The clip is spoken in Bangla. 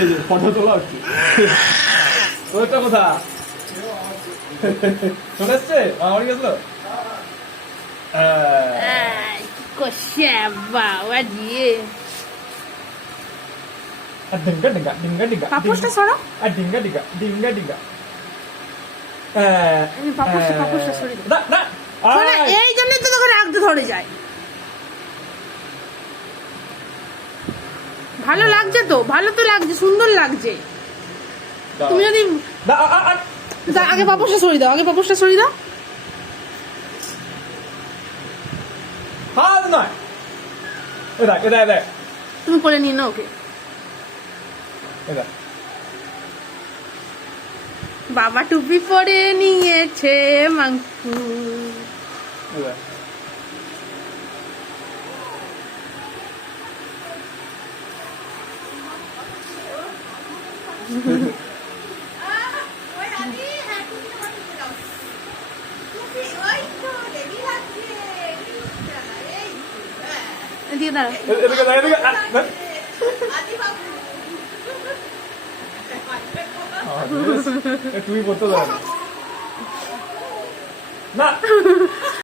এই যে ফটো তোলা হচ্ছে। ওইটা কোথা চলে এসছে আমার গেছিল। বাবা দিয়ে ডিঙ্গা ডিঙ্গা ডিঙ্গা ডিঙ্গা পাপোশটা সরো। ডিঙ্গা ডিঙ্গা ডিঙ্গা ডিঙ্গা পাপোশটা সরে না না এই জন্যই তো তোকে রাখতে ধরে যায়। ভালো লাগছে তো, ভালো তো লাগছে, সুন্দর লাগছে। তুমি যদি আগে পাপোশটা সরিয়ে দাও, আগে পাপোশটা সরিয়ে দাও। হাত নয় এটা এটা এটা তুমি পরে নিয়ে নাও ওকে। এটা বাবা টুপি পরে নিয়েছে মাংকু। এটা দিয়ে দাঁড়া। এদিকে এদিকে তুমি করতে দাও না।